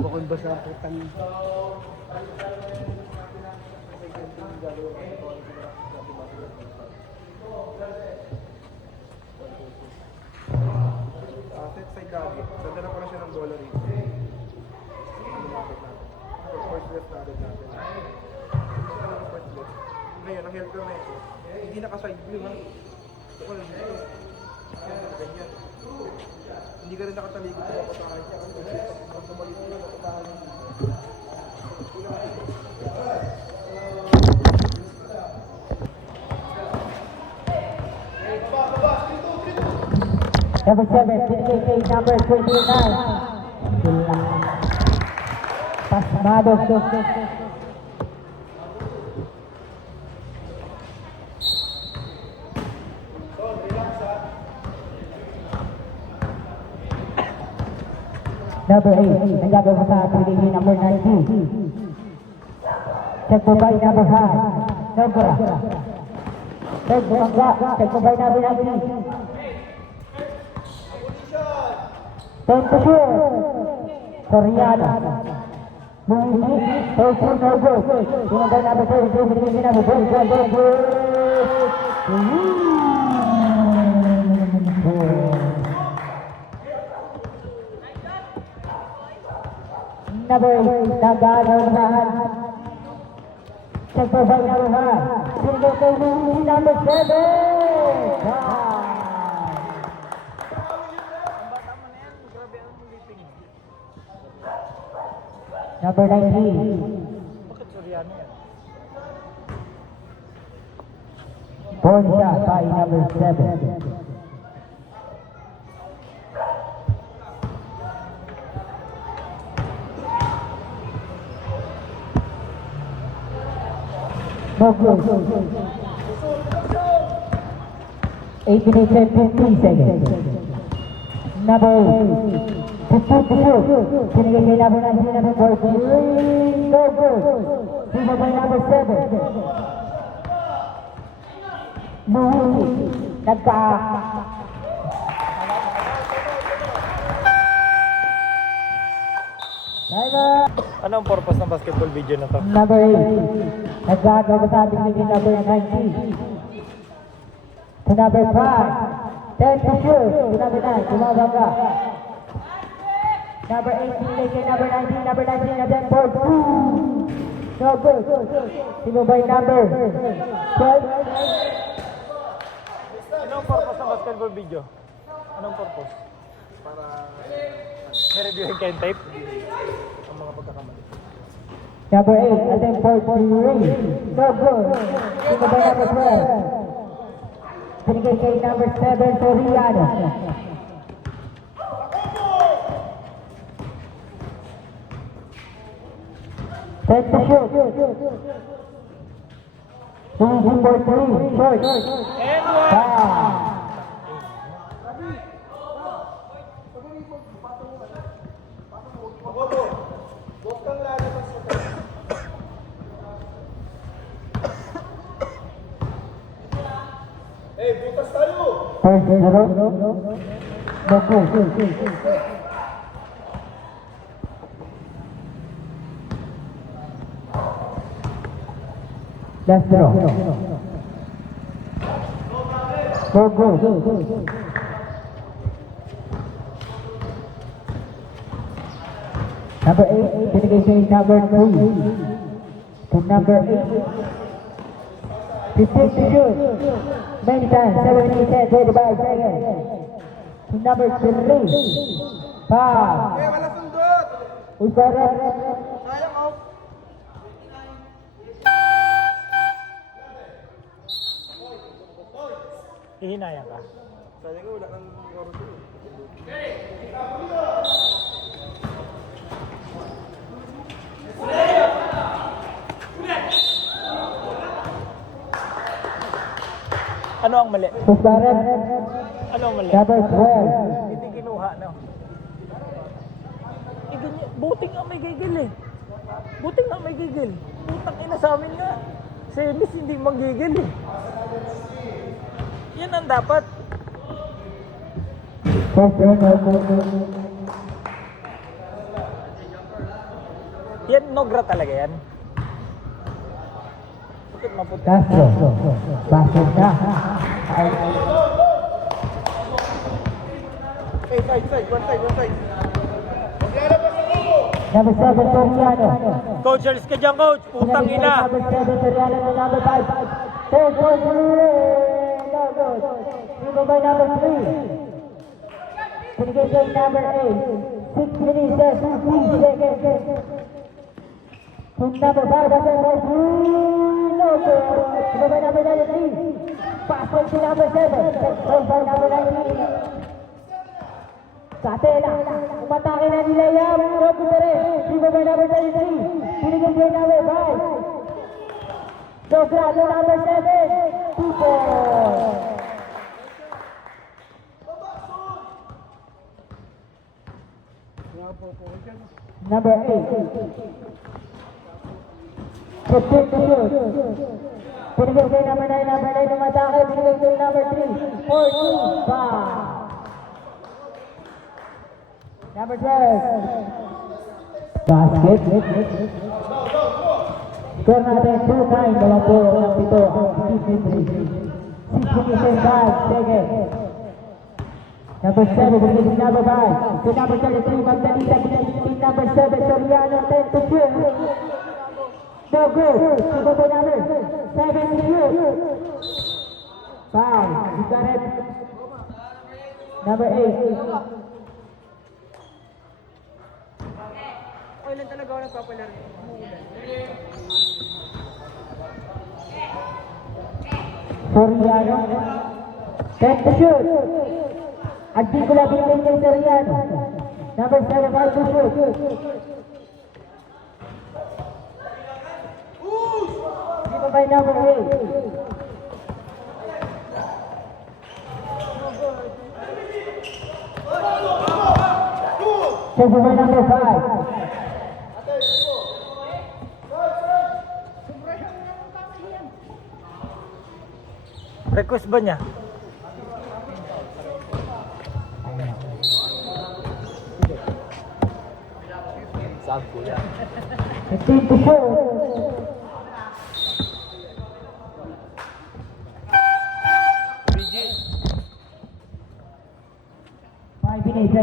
Nagkukulbos na putang. Set side lagi. Dagdagan ko na siya ng bola rito. First left na agad natin. First left. Ngayon, ang helper na ito. Hindi naka-side view ha. Ito ko lang dito. Ganyan. Hindi ka rin nakatalikod sa kapatahan niya. Pag tumalit mo yung kapatahan niya. Number 7, PKK number 29. Pasmado. Number 8, nagagawa ko sa PKK number 19. Check po by number 5. Nobra. Check po by number 19. Thank you, Soriano. Luigi, thank you, no good. Tinagay number 32, binigay number 22. Number 8, nagagawahan. Check po by number 5. Binigay kay Luigi number 7. Number 19. Bakit Soriano yan? Born shot by number 7. No good. 8 minutes and 15 seconds. Number 8. Binigay kay number 19, number 14. No good. Sino by number 7. Luigi. Nagka. Anong purpose ng basketball video na to? Number 8. Nagkagawa sa ating hindi number 19. To number 5. 10 to shoot. To number 9. Tumabang ka. Number 18, kay number 19, number 19, and then 4, 2. No good. Sino ba yung number 12? Anong purpose ng basketball video? Anong purpose? Para May reviewin kayong tape? Ang mga pagkakamali. Number 8, and then 4, 3. No good. Sino ba yung number 12? Binigay kay number 7, Soriano. Set to shoot. Luigi for 3. Short. And hey, butas tayo! First zero. No good. Last draw. No good. Number 8, binigay kay number 3. To number 8. 15 to shoot. Many times, 7 minutes and 25 seconds. To number 3. Foul. Eh, wala sundot! Uy, parang. Sayang out! hihinayang ka. Sayang nga, wala nang oras yun. Ano ang mali? Parang. Ano ang mali? Number 12. Hindi kinuha, no? Buting nga may gigil eh. Buting nga may gigil. Putang ina sa amin nga. Si Miss hindi manggigil eh. Yan ang dapat. Yan, Nogra talaga yan. Bakit maputi? Castro. Basket na. Hey, side, one side. Number 7, Toriano. Coach, alis ka dyan, coach. Putang ina. Number 7, Toriano to number 5. Third quarter. No good. Dribble by number 3. Finigay number 8. 6 minutes and 15 seconds. From number 5, number 3. No good. Dribble by number 93. Pass to number 7. Take by number 93. Sa tela, umatake na nila yung Rokutere, dribble by number 33, pinigay kay number 5. Sogrado number 7, 2 points. Number 8. 15 to shoot. Pinigay kay number 9, number 9 umatake, pinigay kay number 3, 4-2, 5. Number 12. Basket. Score natin 2-9. Dalawang po ng pito. 6.5 seconds. Number 7. Binigay number 5. To number 33. Magdalita. Binigay number 7. Soriano. 10 to shoot. No good. Sigo po number 7 to shoot. Foul. You got it. Number 8. Okay lang talaga ako nagpapalaro. Soriano. 10 to shoot. Agdicula binigay kay Soriano. Number 7, 5 to shoot. Dito by number 8. Dito by number 5. Request ba niya? Saan po yan? 15 to shoot.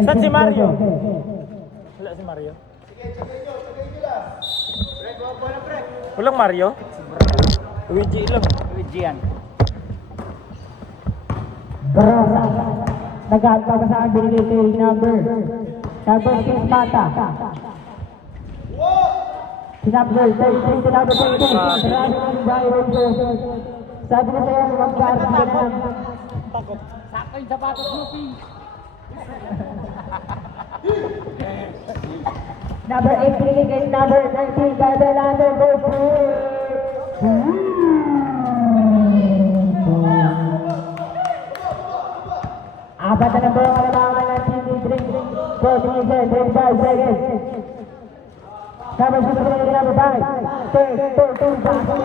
Saan si Mario? Wala si Mario? Walang Mario? Luigi lang. Luigi yan. Barosa. Nag-aagaw ka sa akin binigay kay number 6 Mata. Si number 33 to number 20. Marami ng Byron Jones. Sabi ko sa'yo, mag-guard ka na. Sakto yung sapatos mo, Ping. Number 8 binigay kay number 19. Gadalander goes through. Apat na number ang kalamangan ng team ni Drink. 4 minutes and 25 seconds. Number 6 binigay kay number 5. Third basket.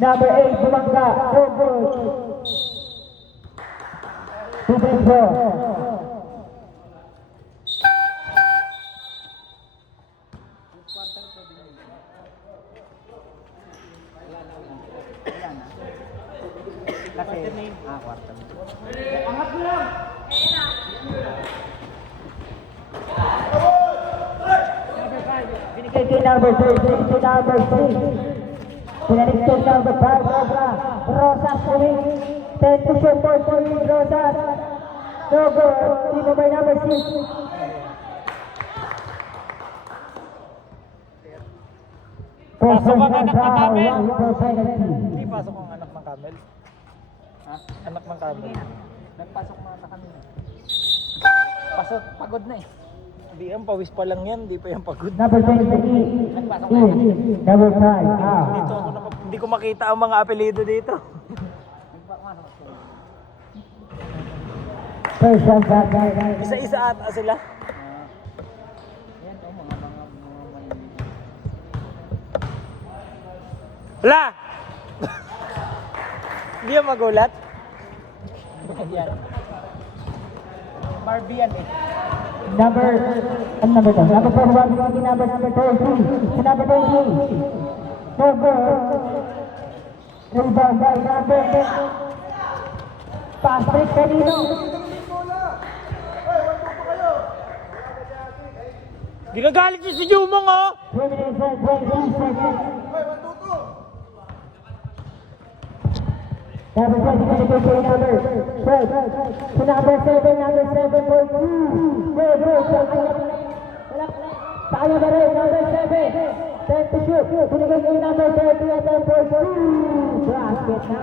Number 8, Bumangga, no good. 2-4. Binigay kay number 13 to number 3. Pinalik kay number 5, Rosas swing. 10 to shoot for Rosas. No good. Sino by number 6? Pasok ang anak ng Camel. Penalty. Hindi pasok ang anak ng Camel. Ha? Anak ng Camel. Nagpasok na sa kanila. Pasok, pagod na eh. Hindi yan, pawis pa lang yan. Hindi pa yan pagod. Number 23. Number 5. Dito ako hindi ko makita ang mga apelido dito. First shot back. Isa-isa ata sila. Wala! Hindi yan magulat. Barbie yan eh. Number 4, number 1, number 30, number 20. Number, rebound by number, Patrick Canino. Ginagalit niyo si Jumong, oh! 20 seconds. Number 20, number 7 for 2. Tayo ba rin, number 7. 10 to shoot. Pinigay kay number 30 at 10 for 2. Basket na.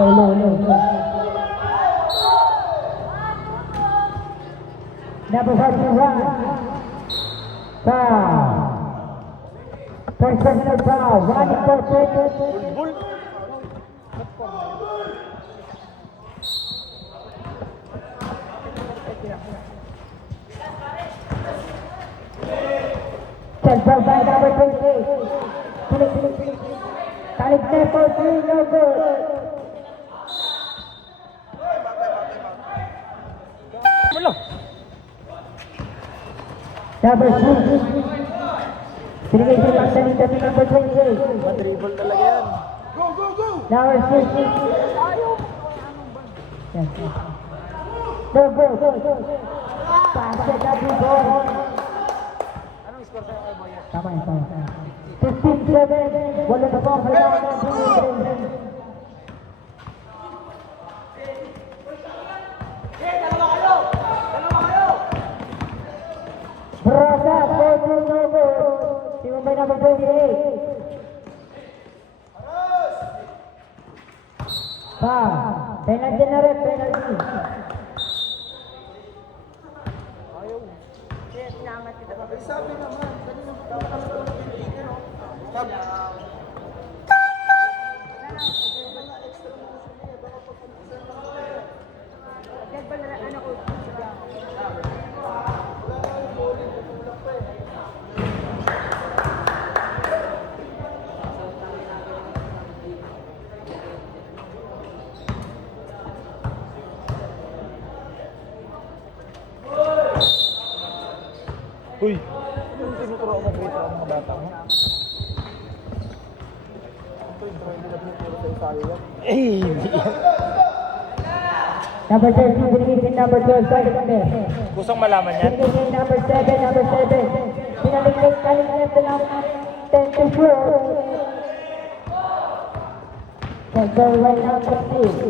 No. Number 41. Foul. Personal foul. 1 for 10. Bull. Central by number 28. Kalik na for 3. No good. Wala. Number 2. Pinigay si Magdalita si number 28. Madribble talaga yan. Number 6. Yes. No good. Basket na two goal. Anong score sa'yo kay Boy? Tama yun, tama. 15-7. Wala na po. Kailangan ng Brasa, 4 number. Si Mumbai number 28. Penalty na rin, penalty. Sabi naman, kanina pa kami nakasunod yung chicken, oh. Sabi. Uy. Yung tinuturo mo dito ang mga bata mo. Ito yung trend na pinuturo sa'yo sa'yo yan. Eh, hindi yan. Number 13, binigay si number 12. Sorry, kami. Gustong malaman yan? Binigay si number 7, number 7. Pinaligay, kaligay na lang 10 to shoot. Central right number 6.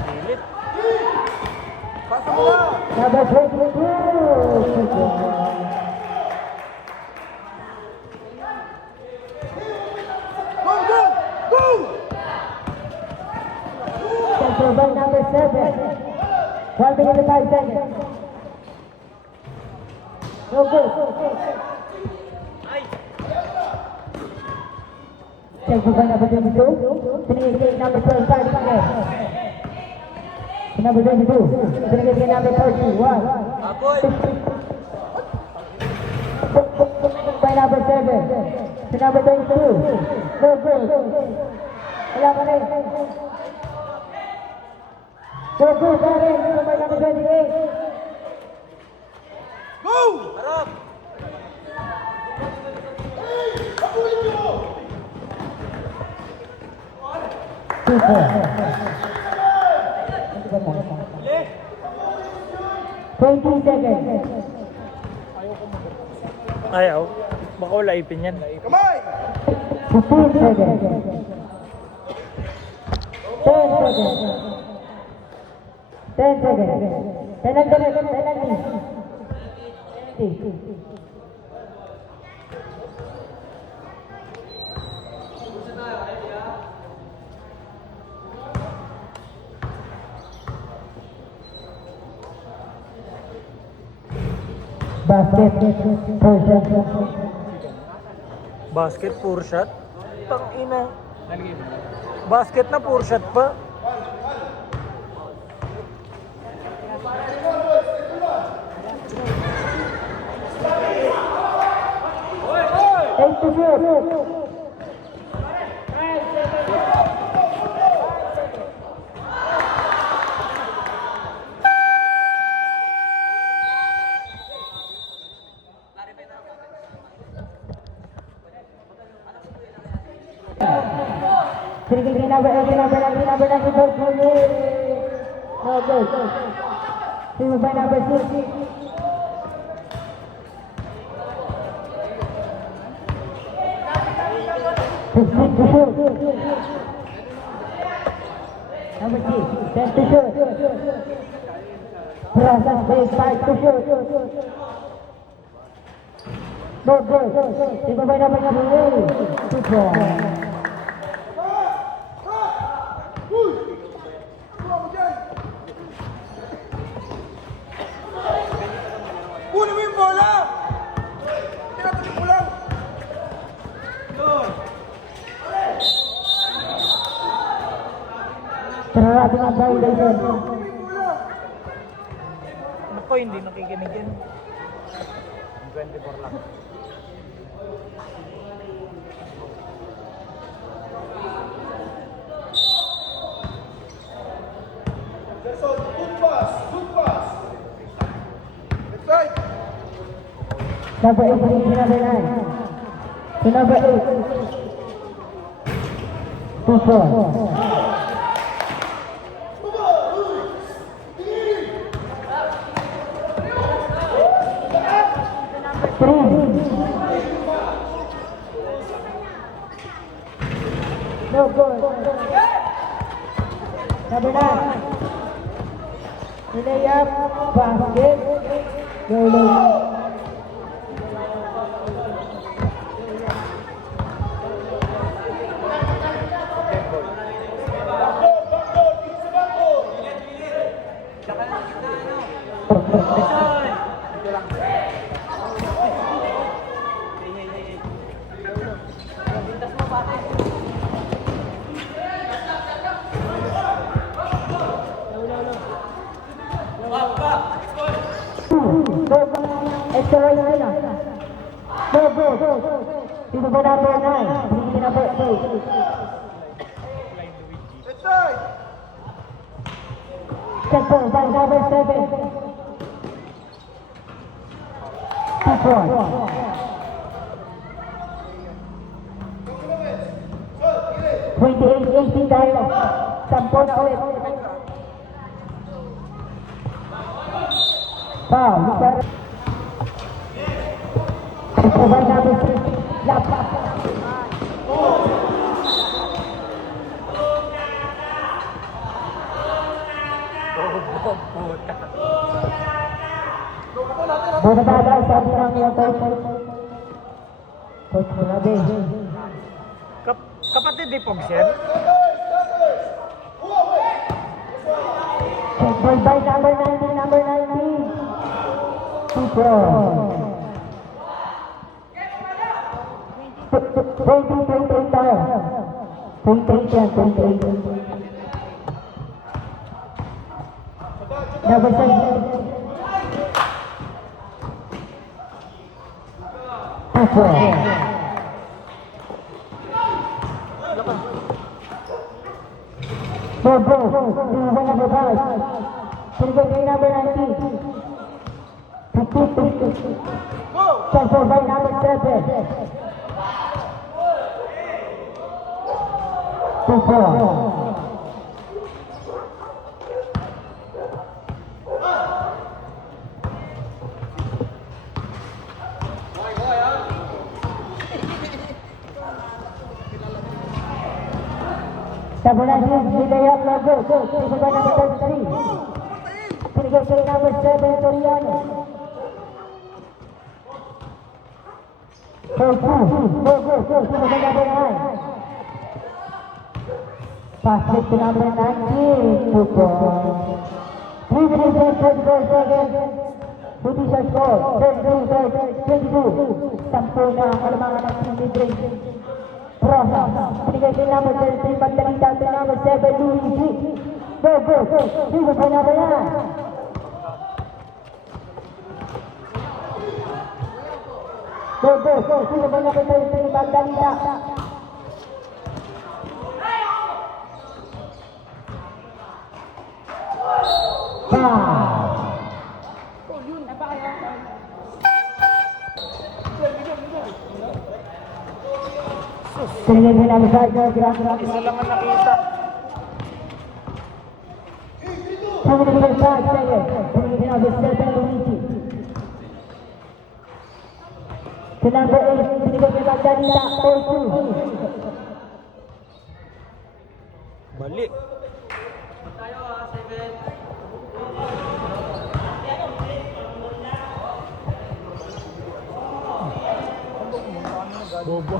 Pilit. Pasa mo na! Number 22. Go! Central right number 7. 1 minute and 5 seconds. No good. Central right number 22. Pinigay kay number 12. Sorry, kami. Number 22. Pinigay kay number 31. Apoy! By number 7. Si number 22. No good. Wala ka rin. No good pa rin. By number 28. Go! Harap! Super. 20 seconds. Ayaw. Baka wala ipin yan. Kamay! 15 seconds. 10 seconds. 10 seconds. Penalty. Basket. Basket, poor shot. Tang ina. Basket na poor shot pa. to shoot. Pinigay number 9, goal for you. No good. Sino ba number 6? To shoot. Number 6, 10 to shoot. Process base 5 to shoot. No good. Sino ba number 3? 2 points. Kunin mo yung bola! Tinatabi mo lang! Tara natin ang violation. Ako, hindi nakikinig yan. 24 lang. Number 8, number 9. To number 8. 2-4. No good. Number 9. Relay up, basket. Go low. Extra right now. No good. Dito ba number 9? Dito number 8. Inside! Check ball by number 7. 2-4. (28-18) tayo. 10 na ulit. Foul. Ito by number 6. Lapas. Bola daw, sabi ng yung coach. Coach Murabe. Kapatid ni Pogsen? Check ball by number 19, number 19. 2-4. 23 tayo. 23 yan, 23. Number 7. 2-4. Go, go. Sino ba number 5? Sino ba number 19? 52. Check ball by number 7. 2-4. Number 19, Milay up, no go. Sino ba number 33? Pinigay kay number 7, Toriano. 4-2. Go, go, go. Sino ba number 9? Pass it to number 19. 2 points. 3 minutes and 24 seconds. Hindi siya score. 32. 10 na kalamangan ng mid-range. Rosa. Pinigay kay number 33. Pagdalita kay number 7. Luigi. Go, go, go. Sino ba number 9? Go, go, go. Sino ba nakita yung team Magdalena? Tinigil namin sa ito, grabe. Isa lang ang nakita. Tinigil sa ito, tinigil namin sa ito, Luigi. To number 8, tinigil ni Magdalena, 4-2. Bali. Bobo.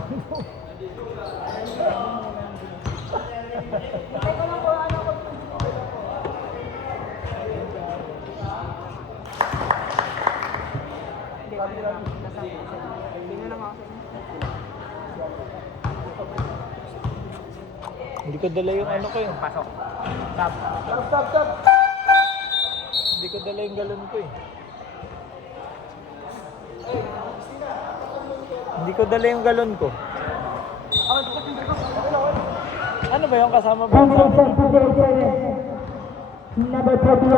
Hindi ko dala yung ano ko yung pasok. Stop. Hindi ko dala yung galon ko eh. Hindi ko dala yung galon ko. Ano ba yung kasama ba? Number 41.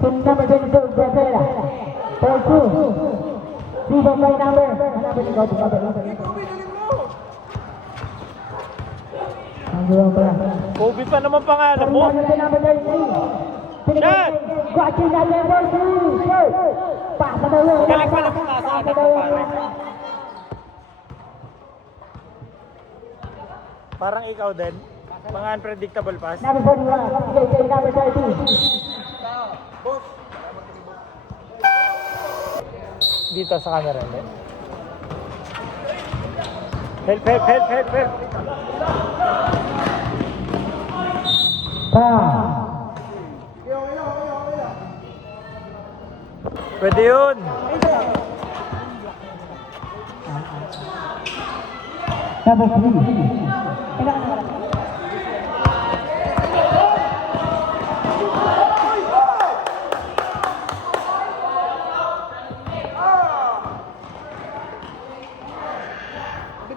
Number 22, Brazera. 4-2. Vivo by number. Hanapin ikaw, Ang pala. Kobe pa naman pangalan mo. Number 33. Shot! Watching that number 3. Pasa na yun. Galing pa na po nasa anak mo pare. Parang ikaw din. Mga unpredictable pass. Number 41. Number 30. Dito sa camera din. Help. Pwede yun. Number 3.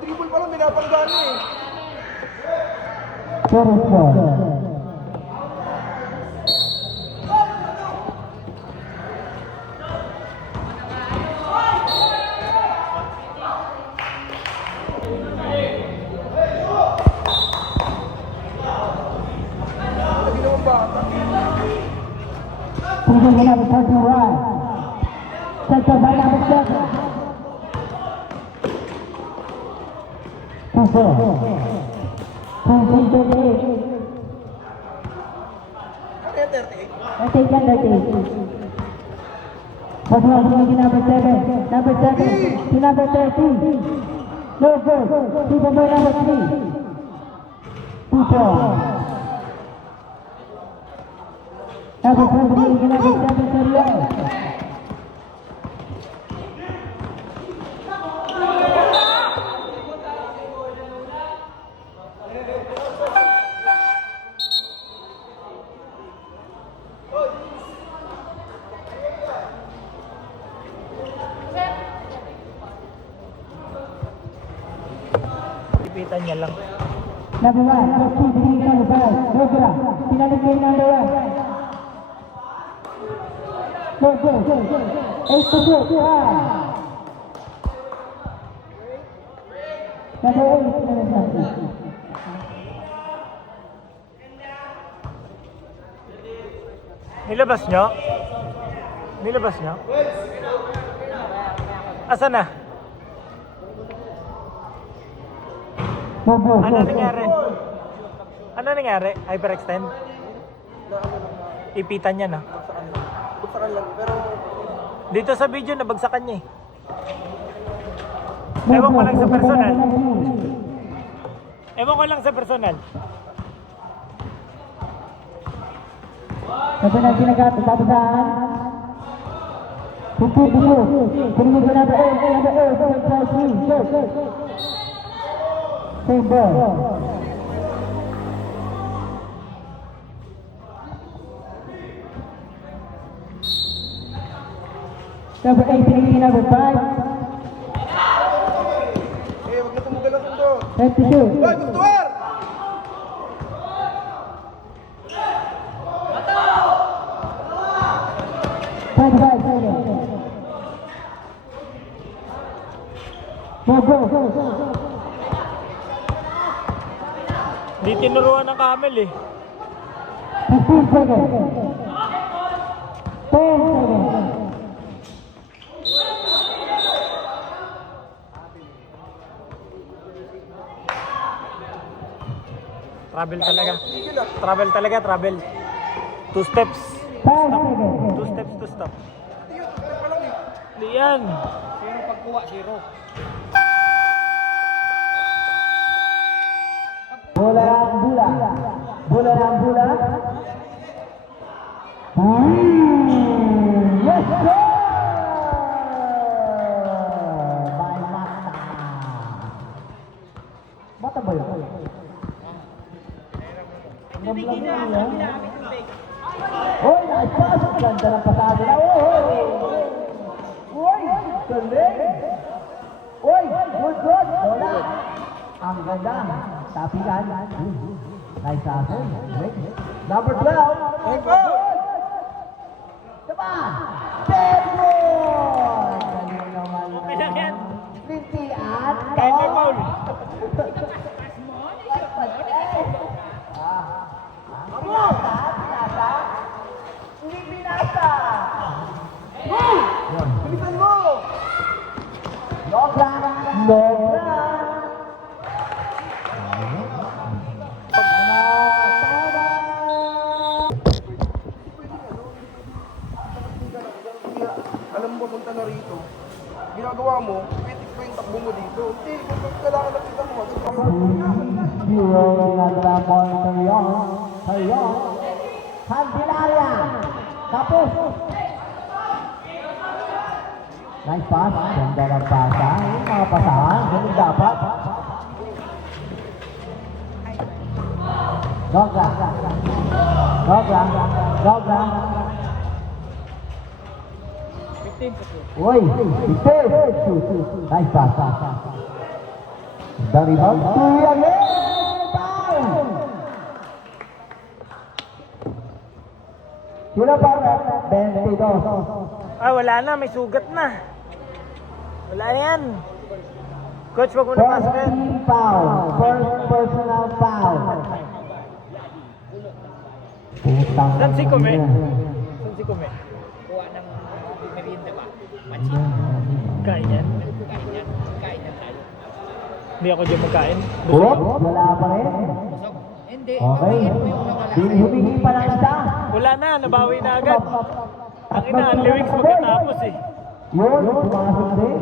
Dribble pa lang, binapanggano eh. Number 31. Center by number 7. 2-4. 2-3. I think number 8. First one to number 7. Number 7 to number 13. No good. People by number 3. 2-4. Number 4 to number 7 to Ipitan niya lang. number 1, number 2, number 5. Rogra. Pinalagay number 1. Go. 8-2. Number 8. Nilabas nyo? Asa na? Ano nangyari? Hyperextend? Ipitan niya na. Buksakan lang, pero Dito sa video, nabagsakan niya eh. Ewan ko lang sa personal. Ito na pinagkatataan. Pupupulo. Pupulo na ba? Same ball. Number 8, pinigay number 5. Eh, huwag na tumugal ang mundo. 22. Hoy, Guftuar! 25 seconds. Go. Di tinuruan ng camel eh. 15 seconds. 10 seconds. Travel talaga. Tigil ah. Travel talaga, travel. 2 steps. 5 seconds. 2 steps to stop. Tigil, tigil pa lang eh. Di yan. Zero pagkuha, zero. Bola ng bola. Bola ng bola. Yes, sir! By Mata. Mata ba yun? Nablag na yun. Uy, nice pass. Ganda ng pasado na. Uy, galing. Uy, good. Bola. Ang ganda. Tapilan. Nice hustle. Number 12. Oh, go! Diba? Pedro! Galing naman. Okay lang yan. Lintian. Kahit may foul. Pinasa? Hindi pinasa. Bilisan mo! Logra. Alam mo, punta na rito. Ginagawa mo, pwede pa yung takbo mo dito. Hindi, kung kailangan na kita mo, agad pa. Zero. Ginagawa mo Tayon. Candelaria. Tapos. Nice pass. Ganda ng pasa. Yung mga pasahan. Ganun dapat. Logra. Uy, ito. Nice pass. Dari bang tuyang down. Sino pa? 22. Ah, wala na. May sugat na. Wala yan. Coach, wag mo na First pass team foul. First personal foul. Putang. Saan si Kume? Saan si Kume? Kuha ng merienda ba? Matcha. Kain yan. Kain yan tayo. Hindi ako dyan magkain. Bulot? Wala pa rin. Busog? Hindi. Okay. Bawiin mo yung nawala sa'yo. Humingi pa lang isa. Wala na. Nabawi na agad. Ang ina, ang lyrics pagkatapos eh. Yun, pumasok din.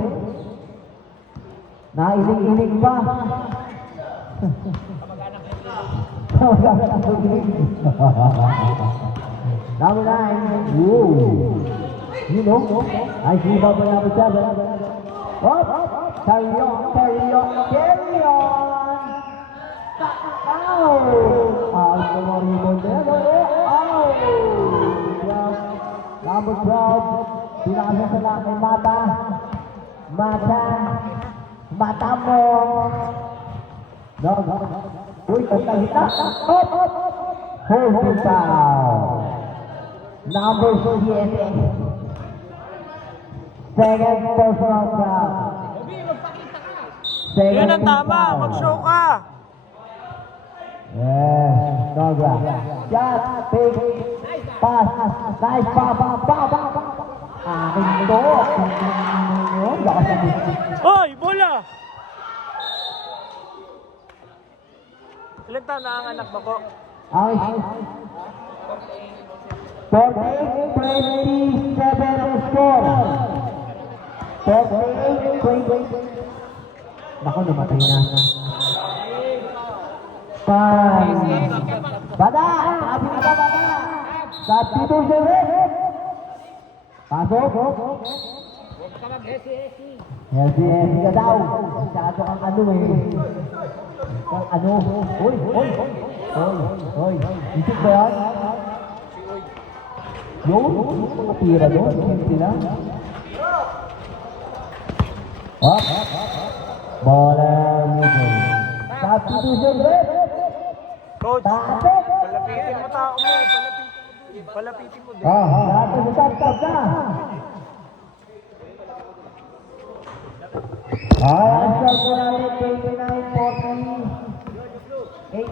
Nailing-iling pa. Number 9. Woo. You know, I see Bubba number 7. Up. Carry on. Out. Out. Number 12. Pinakasya sa lang kay Mata. Mata mo. No. Uy, pagkahita. Up. Hold foul. Number 7. Second personal foul. Yun ang tama. Mag-show ka. Yes, Nogra. Shot, pick, pass, nice, ba. Aking ito. Lakas na dito. Hoy, bola! Ilan taon na ang anak mo ko? Ay, 48-27 ang score. 48-20. Naku, namatay na. Bada! Sabi ka ba, Bada? Substitution rin. Pasok. Huwag ka mag-hesi-hesi. Healthy ka daw. Masyado kang ano eh. Kang ano. Hoy. Isip ba yan? Yun? Mga tira doon. Isip sila. Up. Bola middle. Substitution break. Coach, Pasok. palapitin mo tao mo. Palapitin mo din. Dapat stop na. Ang stop ko namin 29-40. 8.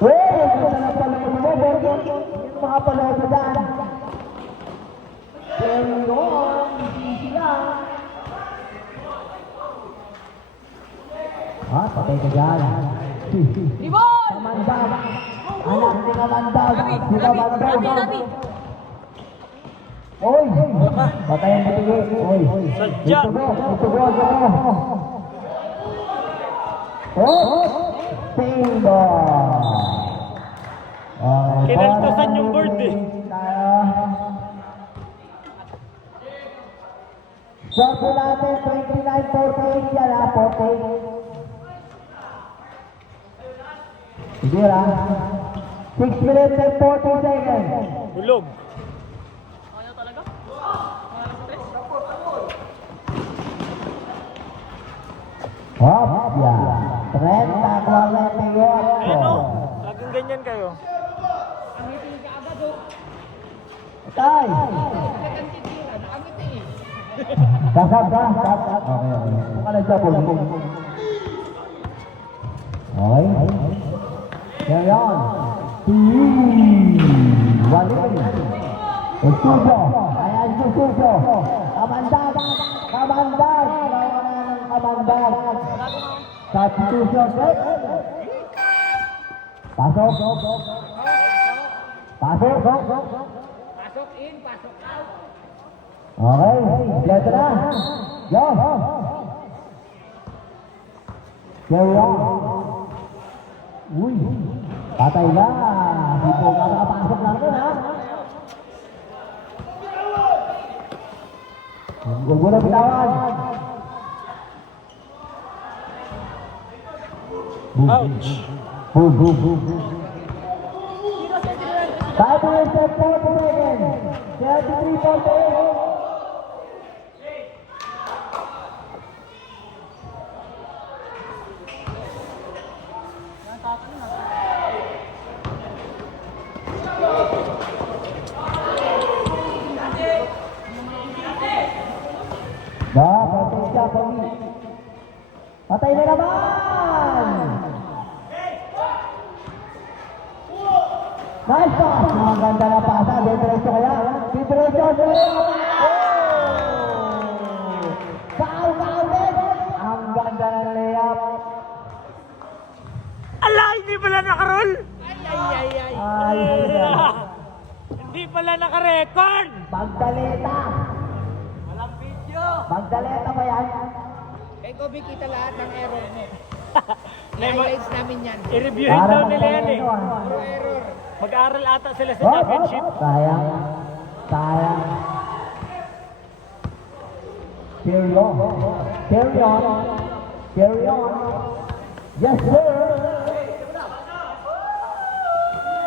Wait! Ito na pala mo mo, Borgo. Yung mga palobo dyan. Pero easy lang. Patay ka dyan. Kamandag. Anak ni Kamandag. Si Kamandag. Oy! Patay ang bitigay. Oy! Sadya. Ito go. Oh! Bingo! Kinaltasan yung board eh. Shot natin 29-48 yan ha, 48. Sige ha. 6 minutes and 40 seconds. Bulog. Hop, yan. 30-48. Ano? Laging ganyan kayo. Tay! Kasap ka? Okay. Buka na dyan, bulbog. Okay. Carry on. Walin. Suso. Ayan si Suso. Kamandag. Kamandag. Kamandag. Substitution break. Pasok. Pasok. Pasok in, pasok out. Okay, dito na. Yo. Carry on. Uy, patay na. Hindi po ka makapasok lang doon, ha? Gulo na bitawan. Ouch. Boom. 5 minutes and 40 seconds. 33-48. Patay siya, Pagi. Patay na naman! Nice pass! Ang ganda na pasa. Diretso kaya. Diretso. Foul din! Ang ganda ng layup. Ala, hindi pala nakaroll. Ay, Hindi pala nakarecord. Magdaleta. Walang video. Magdaleta ba yan? Kay Kobe kita lahat ng error mo. May Highlights namin yan. i-reviewin daw nila yan eh. Puro error. Mag-aral ata sila sa Oh, championship. sayang. Carry on. Yes, sir.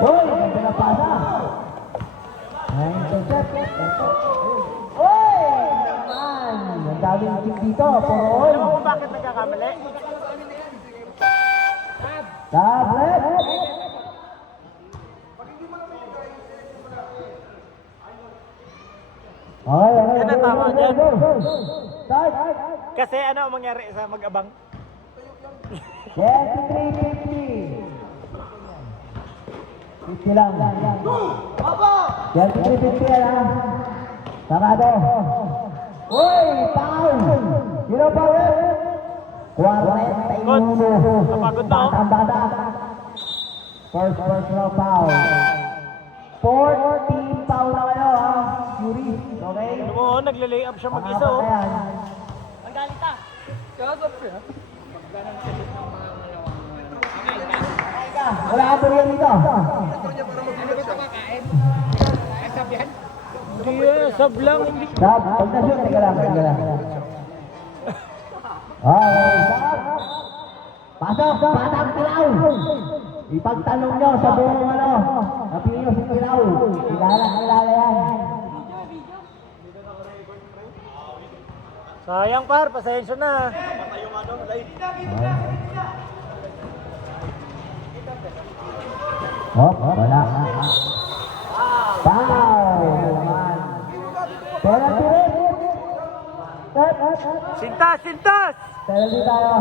Uy, ganda na pasa. Intercept. Uy, naman. Ang daming kick dito. Puro oy. Alam mo kung bakit nagkakamali? Tablet. Okay. Yan ang tama dyan. Start. Kasi ano ang mangyari sa mag-abang? 23-50. 50 lang. 23-50 yan ha. Sarado. Uy, foul. Sino pa rin? 41. Napagod na ako. Bata. First personal foul. 14 foul na kayo ha. Fury. Okay? Oo, nagle-lay up siya mag-isa oh. Ang galit ah. Wala ka pa dito. Ano ba ito kakain? Ang sabihan? Hindi sablang. Hindi. Sab, pag na-shoot, teka lang. Okay, sab. Pasok, patang Kilaw. Ipagtanong nyo sa buong napili nyo si Kilaw. Kilala yan. Sayang par, pasensya na. Hop, wala. Foul! Penalty rin! Sintas, sintas! Penalty tayo.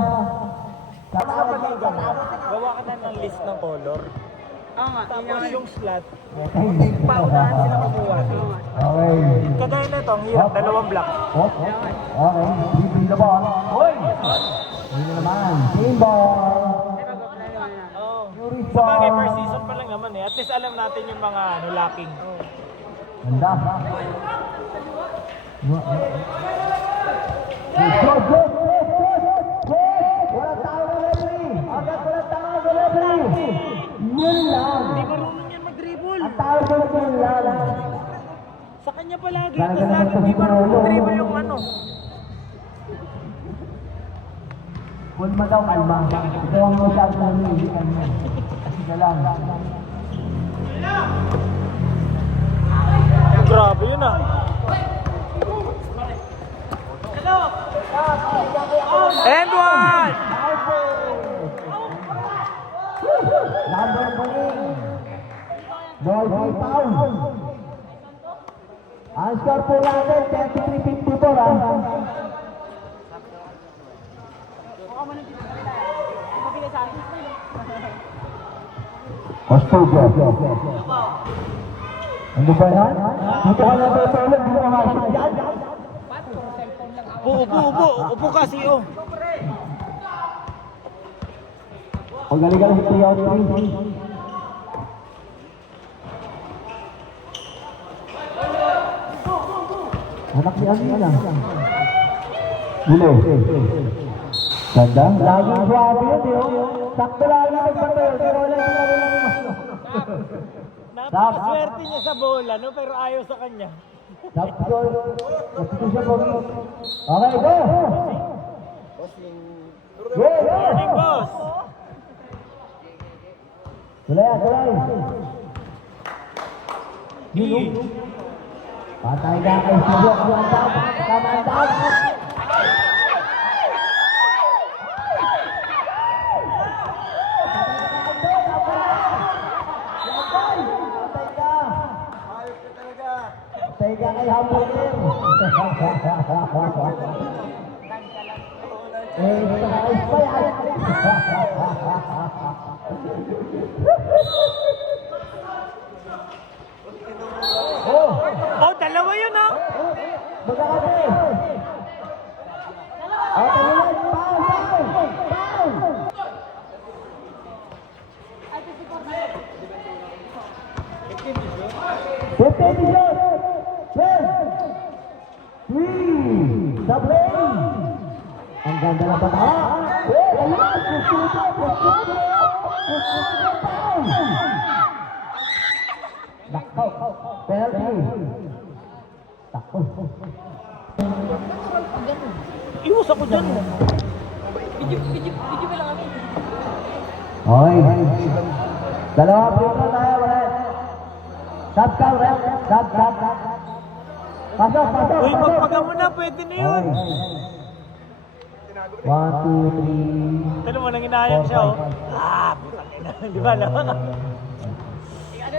Gawa ka na ng list ng color. Oo nga. Tapos yung slot. Paunahan sila makuha. Okay. Kagaya na ito, ang hirap, dalawang block. Hop, okay. Bibi na ba? Hoy! Hindi na naman. Team ball. Oh. Yuri Sa bagay, ball. first season pa lang naman eh. At least alam natin yung mga locking. Ganda. Go! Walang tao ng referee! Agad walang tao ng referee! Yun lang! Hindi marunong yan mag-dribble. Ang tao ko yun lang! Sa kanya palagi. Talaga Tapos naman lagi hindi ito, marunong Paolo. mag-dribble yung ano. Kulma daw, kalma. Ito ang usap na hihilikan mo. Kasi ka lang. Grabe yun ah. And one! Number 3. Boy Paul. Ang score po natin, 33-54 ah. Custodio. Ano ba yan? Dito ka na tutulog, dito ka masok dyan. Upo kasi oh. Pagaling-galing si Tiyo. Anak ni Ami lang. Huli. Ganda. Laging swabe yun, Tiyo. Sakto lang yung nagpatayo. Pero wala yung Napakaswerte niya sa bola, no? Pero ayaw sa kanya. Sakto. Sakto siya po. Okay, go! Go! Morning, boss! Tulay yan, tulay. Patay na kay Subok. Tama ang daan. Patay ka kay Hamburger. Ayos pa yan. Oh, dalawa yun oh! Magkakape. Talunan. Foul. Ang ganda na bata. Nakaw. Penalty. Takbo. Iwas ako dyan. Okay. Dalawa pito tayo, ulit. Sab ka, ulit. Sab. Pasok. Uy, magpaga mo na, pwede na yun. 1, 2, 3. Talo mo nang inayang siya oh. Ah, putang ina. Di ba na? Ano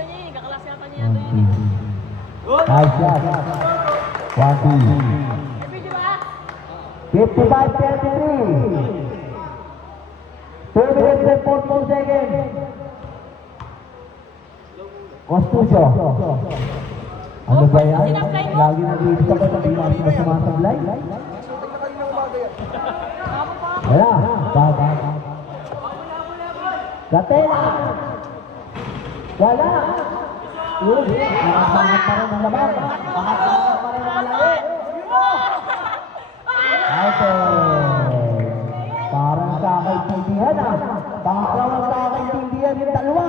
niya eh, kaklase yata niya ito yun. Nice shot. 1, 2. Pwede ba? 55-33. 2 minutes and 14 seconds. Custodio. Ano ba yan? Lagi nag-iibig ka ba sa bilang na sumasablay? Wala. Baba. Gatela. Wala. Yun. Nakapangat pa rin ang laban. Nakapangat pa rin ang laban. Okay. Parang kakaintindihan ah. Parang kakaintindihan yung dalawa.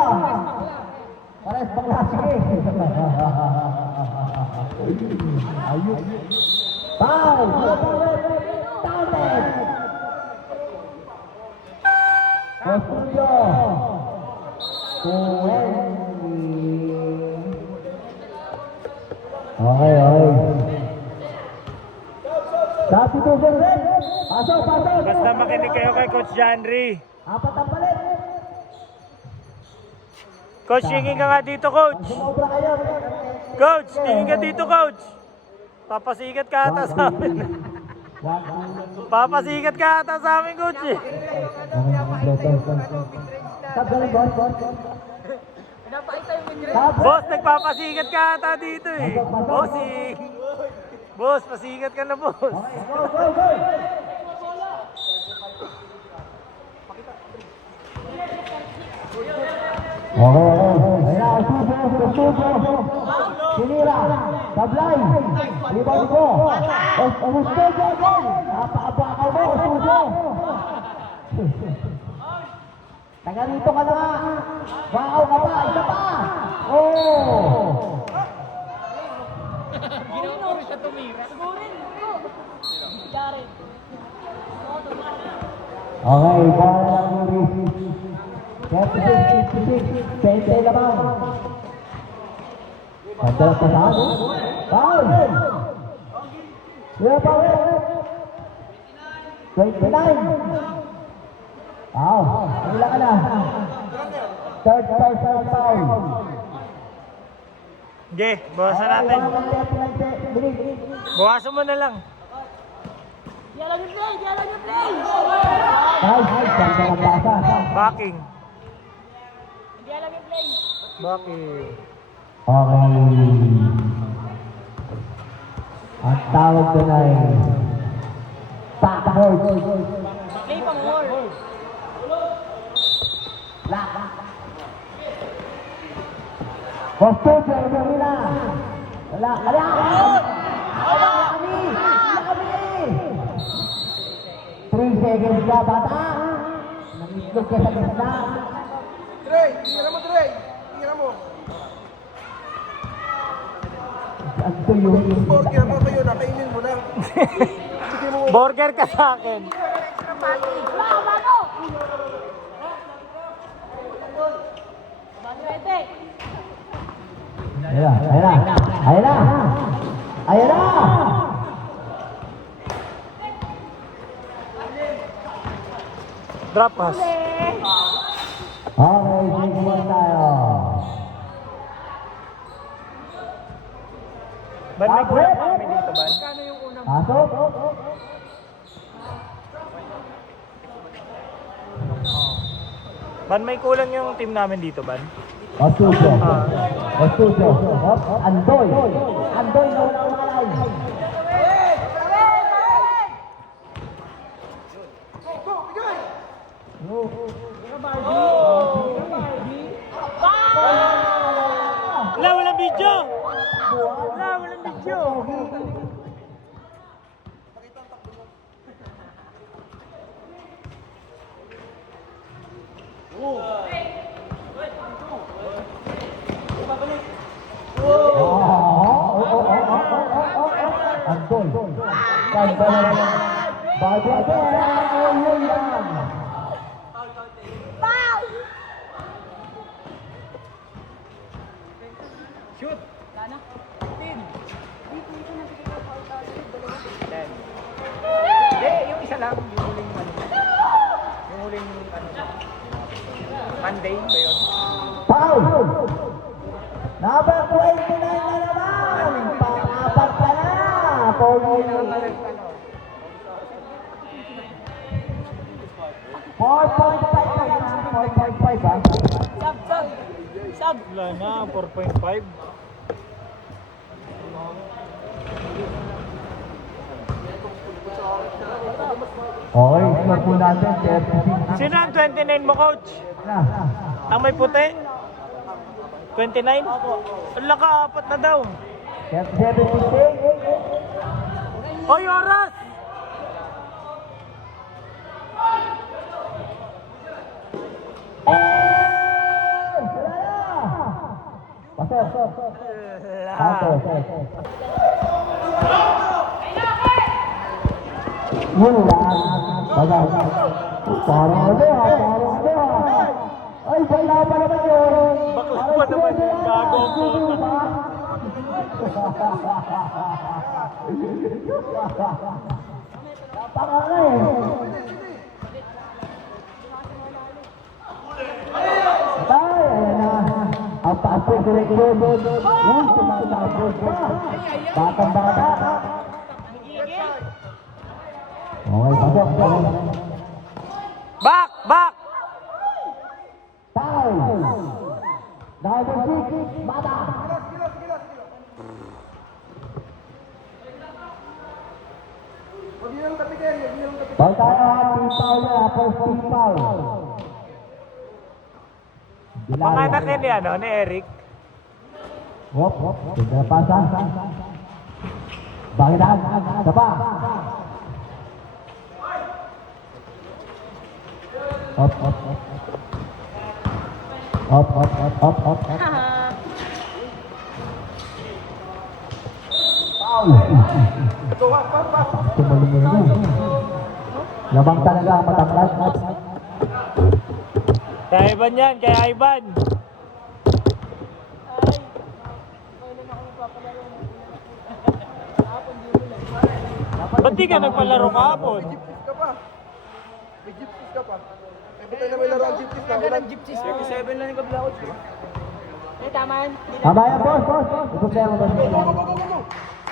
Pares pang lasing ayun. Foul! Taunted! Custodio! 20. Okay. Stop. Substitution rin. Pasok. Basta makinig kayo kay Coach Janry. Apat ang palit. Coach, tingin ka nga dito, Coach. Sumobra kayo. Coach, tingin ka dito, Coach. Papasikat ka ata sa amin. Papasikat ka ata sa amin, Coach. Eh. Stop galing, boss. Pinapakita yung midrange. Stop. Boss, nagpapasikat ka ata dito eh. Bossing. Boss, pasikat ka na, boss. Go. Ayan, suso. Sinira. Sablay. Rebound ko. Gusto ko. Napaabakaw mo, suso. Taga rito ka na nga. Bakaw ka pa. Isa pa. Oh. Ginawa ko siya tumira. Sigurin. Jared. Okay, ball lang yung 56, 20 lamang. Pagdalas pa saan? Foul! Yeah, foul! 29! Foul! Ilan ka na? Third personal foul. Sige, bawasan natin. Bawasan mo na lang. Di alam yung play. Di alam yung play. Nice, ganda ng basa. Backing. Di alam yung play. Backing. Okay. Ang tawag doon ay backboard. Play pang more. Lock. Posture, Jeremina. Wala. Kami. 3 seconds ka, bata. Namislog ka sa gitna. Dre, tingnan mo, Dre. Tingnan mo. Ang tuyo. Burger mo kayo, nakainin mo na. Sige mo. Burger ka sa akin. Manuete. Ayan na. Drop pass. Okay, sige tayo. Ban, may kulang pa kami dito, Ban. Pasok. Ban, may kulang yung team namin dito, Ban. Ostudio. Andoy na unang malay. Wala, walang video! Walang video! Andoy. Ganda na yan. Bago yan. Shoot! Sana. Hindi, yung isa lang. Yung huling ano. Yung huling ano. Monday ba yun? Foul! Number 29 na naman! Pang-apat ka na! Poli! 4.5 na yan. 4.5 ba? Sub. Wala na, 4.5. Okay, score po natin. 36 Sino ang 29 mo, Coach? na. Ang may puti? 29? Wala ka, apat na daw. 76. Hoy, oras! Pasok. Yun lang. Bagal. Parang ano ha. Ay, wala pa naman yun. Bakla pa naman yun. Bago ang puta. Tama na eh. Ay, ayan na. Ang paasok direksyon. Yung tumatapos pa. Batang bata. Okay, pasok. Back! Back! Foul. Number 6, bata. Huwag yun ang tapitin, huwag yun ang tapitin. Foul tayo ha, team foul na. First team foul. Mga anak ni ano, ni Eric. Hop, hop. Tingnan na pasa. Bakitan. Sapa. Hop, hop, hop. Hop, hop, hop, hop, hop, hop. Foul. Ito, pa. Tumalong mo na. Labang talaga ang matangkas. Kaya Ivan yan, kaya Ivan. Ba't di ka nagpalaro kahapon? May gypsies ka pa. May gypsies ka pa. Every time na may laro ang gypsies na, walang gypsies. 37 lang yung kabila ko. Tama yan, boss. Ito kaya mo ba?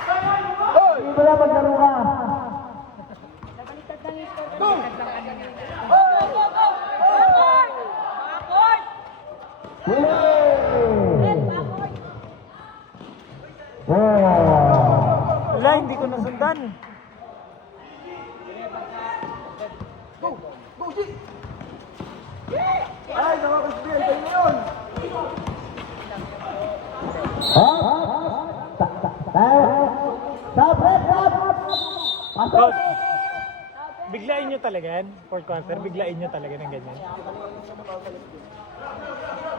Go! Hindi mo lang maglaro ka. Wala, hindi ko nasundan. Go, G! Ay, nakakasbihan kayo na yun! Stop, stop! Pasok! Coach, biglain nyo talaga yan. Fourth quarter, biglain nyo talaga ng ganyan.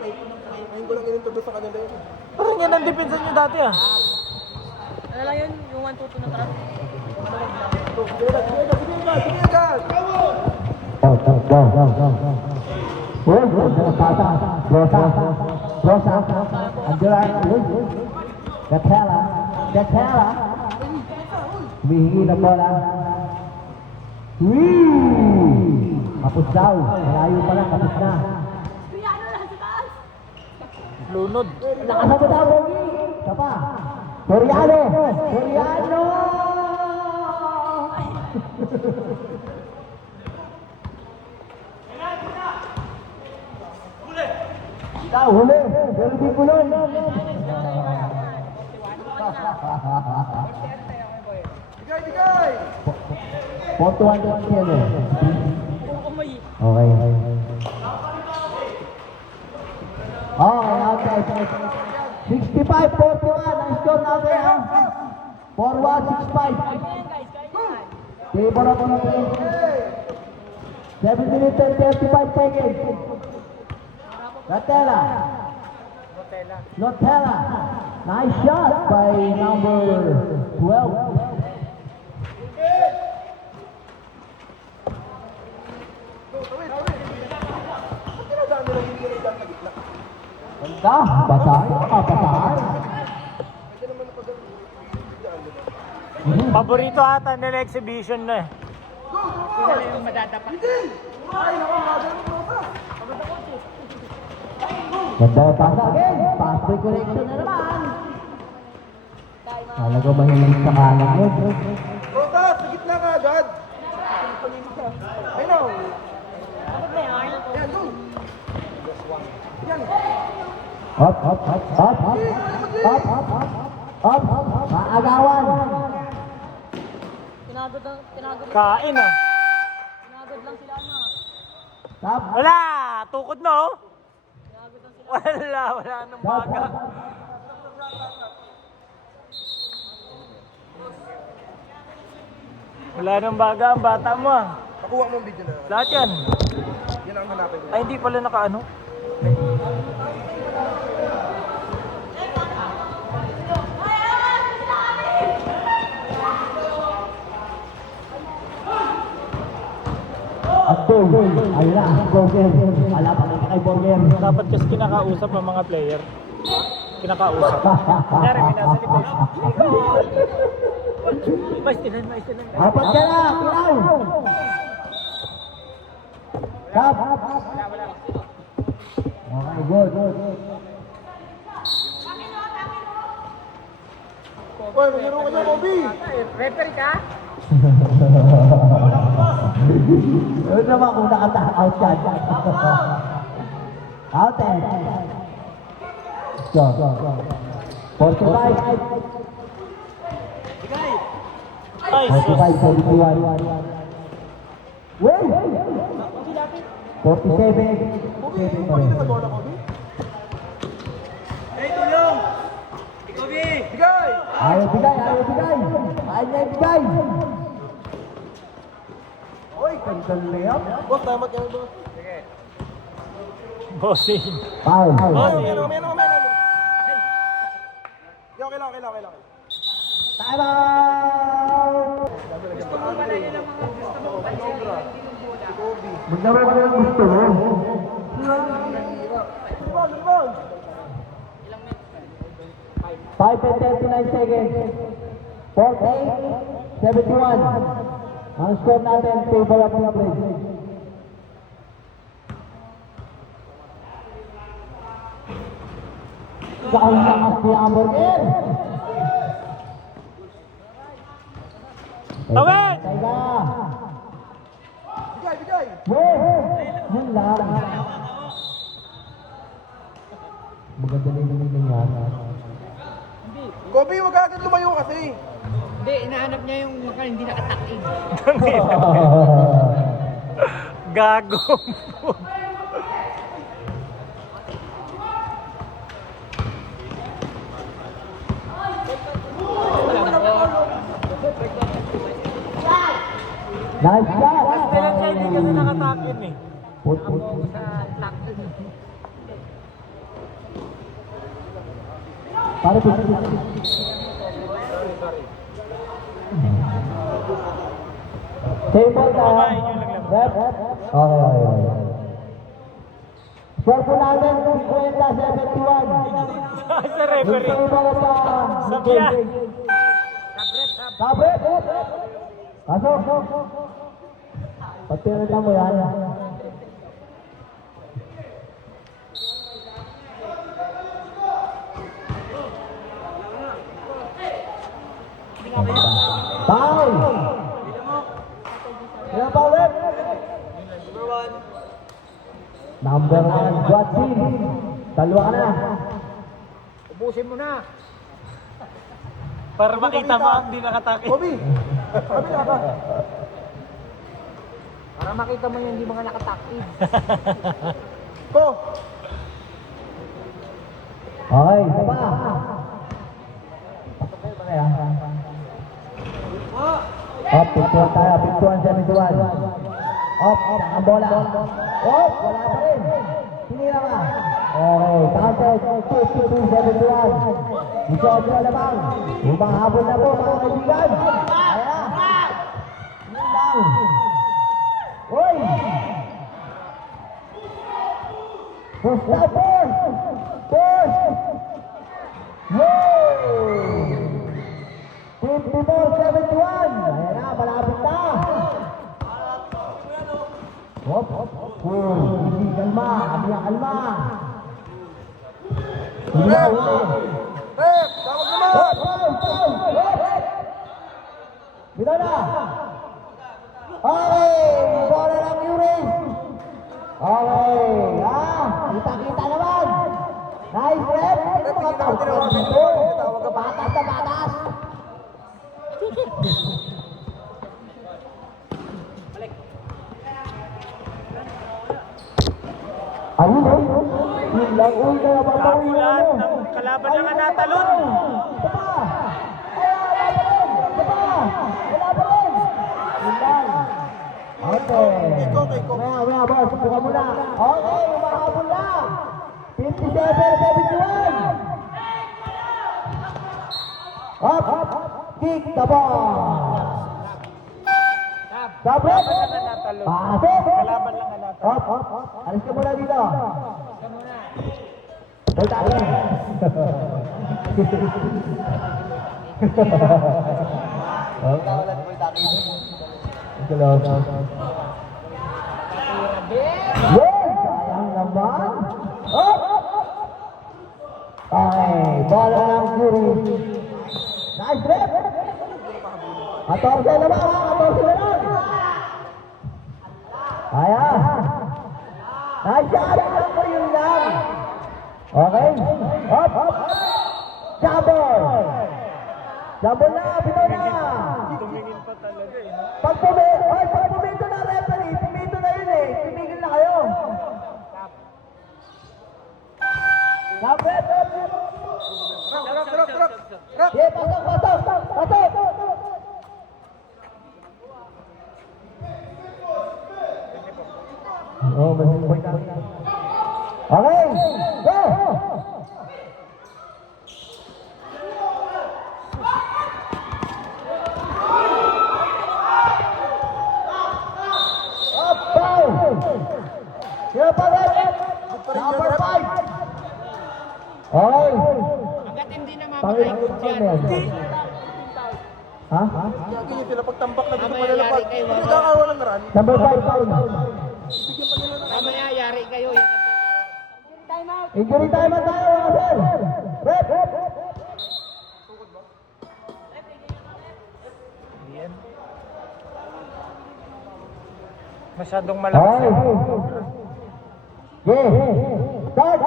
Ngayon ko lang inintroduce sa kanila yun. Parang yan ang depensa nyo dati ah. Ano lang yun? Yung 1-2-2 na trap? Sige agad! Go. Rosa. Andiyan. Gatela. Humihingi na bola. Kapos daw. Malayo pa lang, kapos na. Lunod. Nakasama daw, Bogi. Sapa. Soriano. Huli. Pero di kulon. Bigay! 4-2 kilo. Okay. Outside. 65-41 ang score natin ha. Forward 6-5. Favor of the team. 7 minutes and 35 seconds. Nutella. Nice shot by number 12. Basahin. Paborito ata nila exhibition na eh. Ganda yung pasa again. Pass break correction na naman. Talaga mahilig sa kanan mo. Rota, sa gitna ka agad! Ayun na! Yan, go! Yan! Up. Maagawan. Tinagod Kain ah. lang sila na. Stop. Wala! Tukod na oh. Wala nang baga. Wala nang baga ang bata mo ah. Pakuha mo ang video na. Lahat yan. Yan ang hanapin ko. Ay, hindi pala nakaano. Abdul. Ayun na. Borger. Wala pa rin kay Borger. Dapat kasi kinakausap ang mga player. Kinakausap. Kunyari, may nasa likod. Mais tinan. Apat ka na, Pilaw. Stop. Okay, good. Boy, magiro ka niya, Kobe! Referee ka? Yun naman kung nakata-out ka. Out eh. Go. 45. Ay, 45, 41. Wait! 47. 7 pa rin. Bola, Kobe? Hey, tulong! Ikaw, Bi! Bigay! Ayaw bigay. Ayaw niya ibigay. Oy, kandang layup. Boss, damat yan, boss. Bossing. Foul. Meron. Okay lang. Time out! Magdamay pa yung gusto mo. Rebound! 5 and 39 seconds. 48-71. Ang score natin, favor of the play. Saan lakas ni Hamburger? Tawid! Teka. Bigay! Yun lang. Maganda na yung nangyari. Kobe, wag agad lumayo kasi. Hindi, inahanap niya yung mga hindi nakatak-in. Gago. Nice shot! Tinan siya, hindi kasi nakatakin eh. Put. Pare, put. Table na. Rep. Okay. Score po natin, 50-71. Sa referee. Table sa... Sabya. Sabret! Pasok! Pagpirita mo yan. Foul! Ilan pa ulit? Number 1, SWAT team. Dalawa ka na. Ubusin mo na. Para makita mo ang di nakatakin. Kobe! Kabila ka. Para makita mo yung hindi mga nakatak-in. Ko! Okay, isa pa. Up, 51 tayo. 51-71. Up, ang bola. Up, wala pa rin. Sinira ka. Okay, counted. 52-71. Isoso na lamang. Humahabol na po, mga kaibigan. Kaya. Yun lang. Uy! Push na, push! Push! Yay! 54-71. Ayan na, malapit na. Hop, hop, hop. Hindi, kalma. Abiyang kalma. Hindi na, uli. Rep! Tawag naman! Hop, hop, hop, hop. Dito na. Okay, bola ng Yuris. Okay, kita-kita naman. Nice, rep. Mga tawag dito. Batas na batas. Ayun, yun lang, uy, kaya babawi na Lahat ano. ng kalaban lang ang natalon. Ito pa! Ay, wala pa rin! Ito pa! Wala pa rin! Yun lang. Okay. Maya, boss, buka mo na. Okay, umahabol na. 57-71. Up, kick the ball. Sabret! Pasok! Kalaban lang ang natalon. Up. Alis ka muna dito. Hold tayo. Ito lang. Yes! Sayang naman. Oh! Okay, bola ng Fury. Nice grip! 14 na ba? 14 na lang! Kaya! Nice shot! Alam ko yun lang! Okay? Up! Double! Double na! Pino na! Tumingin pa talaga eh. Pag pumito na referee, pumito na yun eh. Tumigil na kayo. Kapit! Rock! Yeah, pasok! Oh, masih point na. Okay, go! Up, foul! Here pa rin! Number 5! Okay! Hanggat hindi na Pangit mamakay yan. dyan. Ha? Ganyan sila pagtambak na dito Mamaya palalapag. yari kayo, Hindi nagkakaroon ng run. Number 5, foul. Mamaya yari kayo. Injury time na tayo, mga sir! Rep! Masyadong malakas. Okay. Yeah. Start!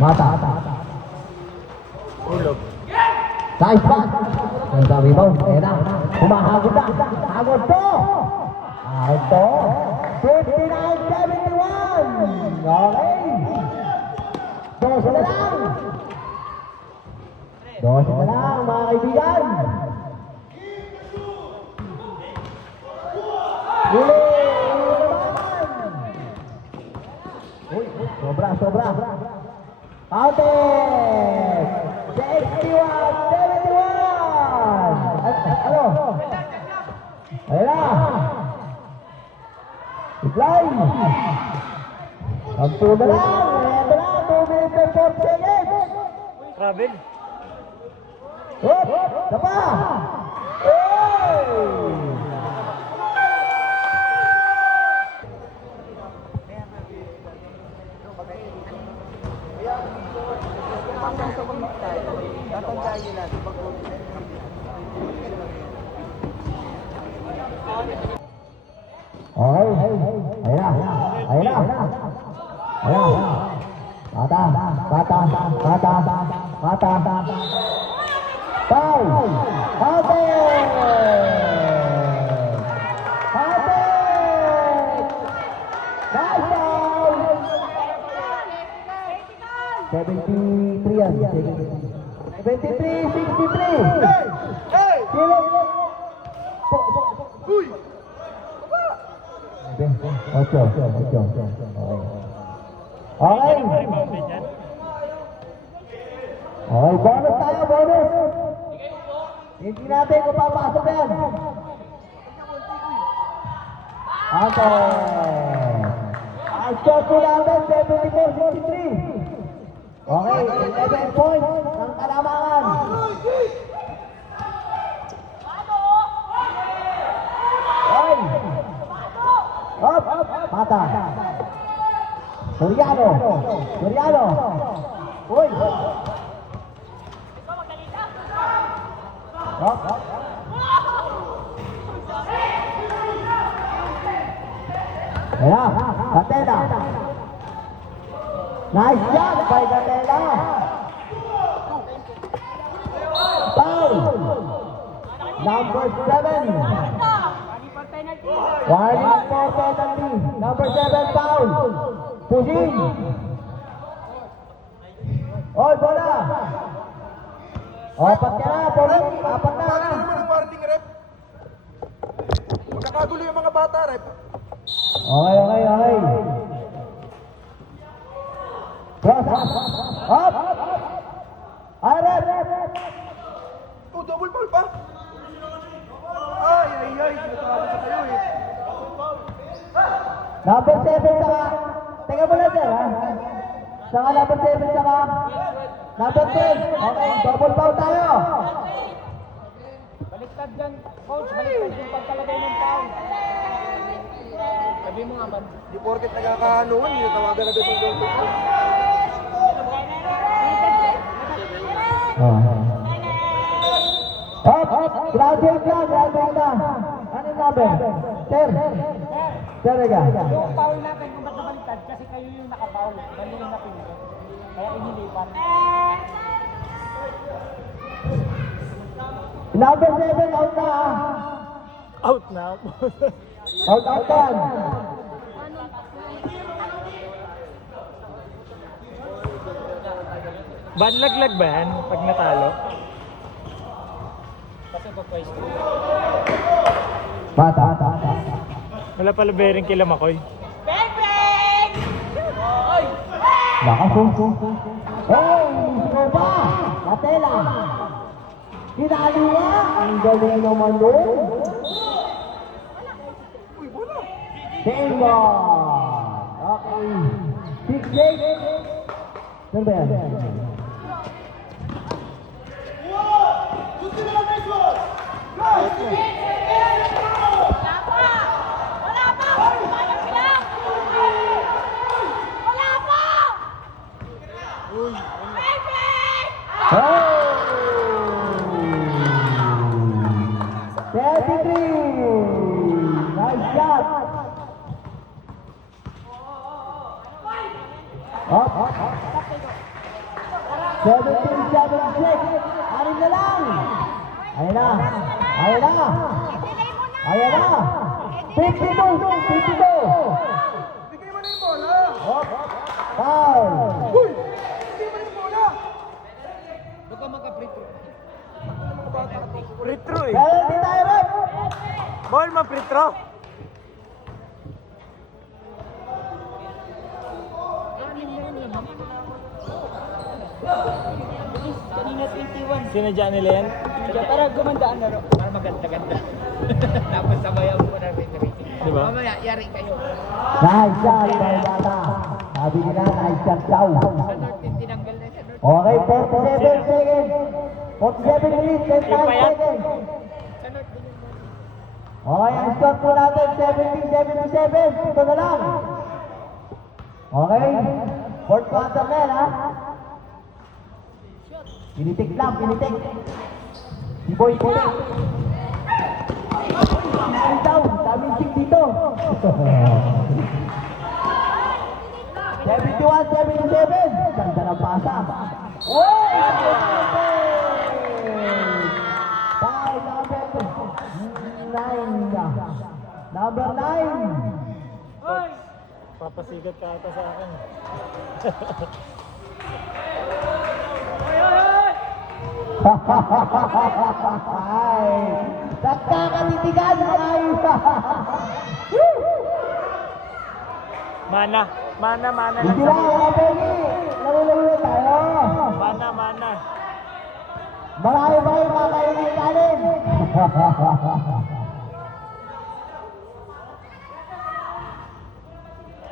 Mata. Ulog. Nice pass. Ang sabi mo, ayan na. Humahagod na. Hagod to. Hagod to. 59-71. Okay. 12 na lang. 12 na lang, mga kaibigan. Huli. Uy, sobra. Outed! 61-71! Ano? Ayan na! Decline! Ang tuna lang! Ito na! 2 minutes and 4 seconds! Travel. Hop! Dapa! Hey! Okay. Ayan na. Kata. Foul. Ate. 73 yan. 73, 63. Hey! Kilo. Uy! Ocho. Okay. Okay, bonus tayo, bonus. Hindi natin kung papasok yan. Okay. Ang shot po natin, 74-63. Okay, 11 points ng Kalamangan. Okay. Up, mata. Soriano. Uy. Up. Ayan, Gatela. Nice job by Gatela. Foul. Number 7. Warning for penalty. Number 7 foul. Pushing. Oy, bola. Apat ka na, Poli. Apat na. Bakit naman ang parting rep? Magkakagulo yung mga bata rep. Okay. Cross. Up. Ay, rep. Oh, double foul pa. Ay. Sinasabi ko sa'yo eh. Number 7 saka, teka muna sir ha. Saka number 7 saka, number 12. Okay, double foul tayo. Baliktad dyan, coach. Baliktad yung pagkalagay ng foul. Sabi mo nga man. Di porket nagkakahanuan, hindi tawagan agad yung goal. Graduate na, graduate na. Ano yung number? Sir. Sir, ega. Yung foul natin kung ba't nabaliktad kasi kayo yung nakafoul. Mali yung napili. Kaya inilipan. Number 7, out na ha. Out na. Out yan. Banlaglag ba yan pag natalo? Kasi pag twice to. Bata. Wala pala bearing kila Makoy. Nakaso. Hey, sino ba? Katela. Kinaliwa. Ang galing naman doon. Tenga. Okay. 6-8. Saan ba yan? Nice shot. Up. 17-7-6. Anin na lang. Ayan na. 52. Bigay mo na yung bola! Foul. Uy! Bigay mo na yung bola! Huwag ka magka-free throw. Free throw eh. Penalty tayo, rep. Ball ma free throw. Kanina 21. Sinadya nila yan? Para gumanda ang laro. Para maganda-ganda. Tapos sabayan mo na rin. Diba? Mamaya, yari kayo. Nice shot, Bata. Sabi nila, nice shot daw. Sa North, tinanggal na sa North. Okay, 47 seconds. 47 minutes, 10 Yung pa yan? seconds. Sa North, din yung Okay, ang score po natin, 17-77. Ito na lang. Okay, fourth quarter na yan, ha? Pinitik lang, pinitik. Si Boy, pinitik. Ay daw, daming sik dito. 71-77. Ganda ng pasa. Oy! Foul number 9. Number 9. Papasigat ka ata sa akin. Ay, nagkakatitigan mga isa. Mana lang Hindi sa lang, mga Benny. Narulayo tayo. Mana. Marami ba yung mga kainay natin?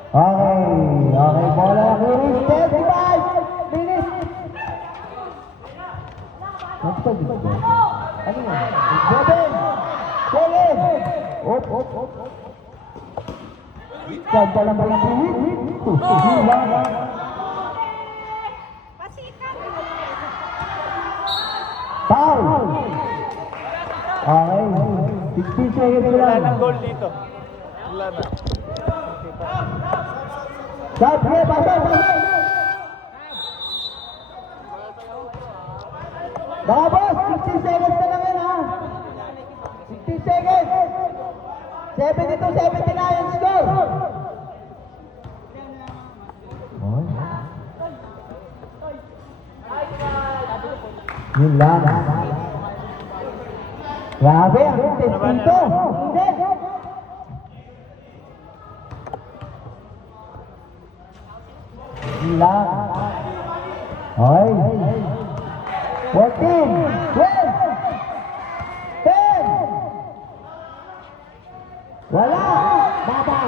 Okay, bola na kiris. 35 minutes. Ano yan? 7. Op. Ganda lang ba yung pilit? Foul! Okay, 16 seconds Wala lang. nang goal dito. Wala na. Shot, sige, pasok! Mga boss, 16 seconds na lang yan, ha? 16 seconds! 72-79 yung score! Yun lang. Grabe, ang test dito. Hindi. Yun lang. Okay. 14, 12, 10. Wala. Baba.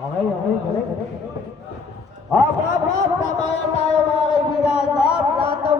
Okay, galing. Hop, hop, hop! Tama yan tayo mga kaibigan. Hop, lahat ng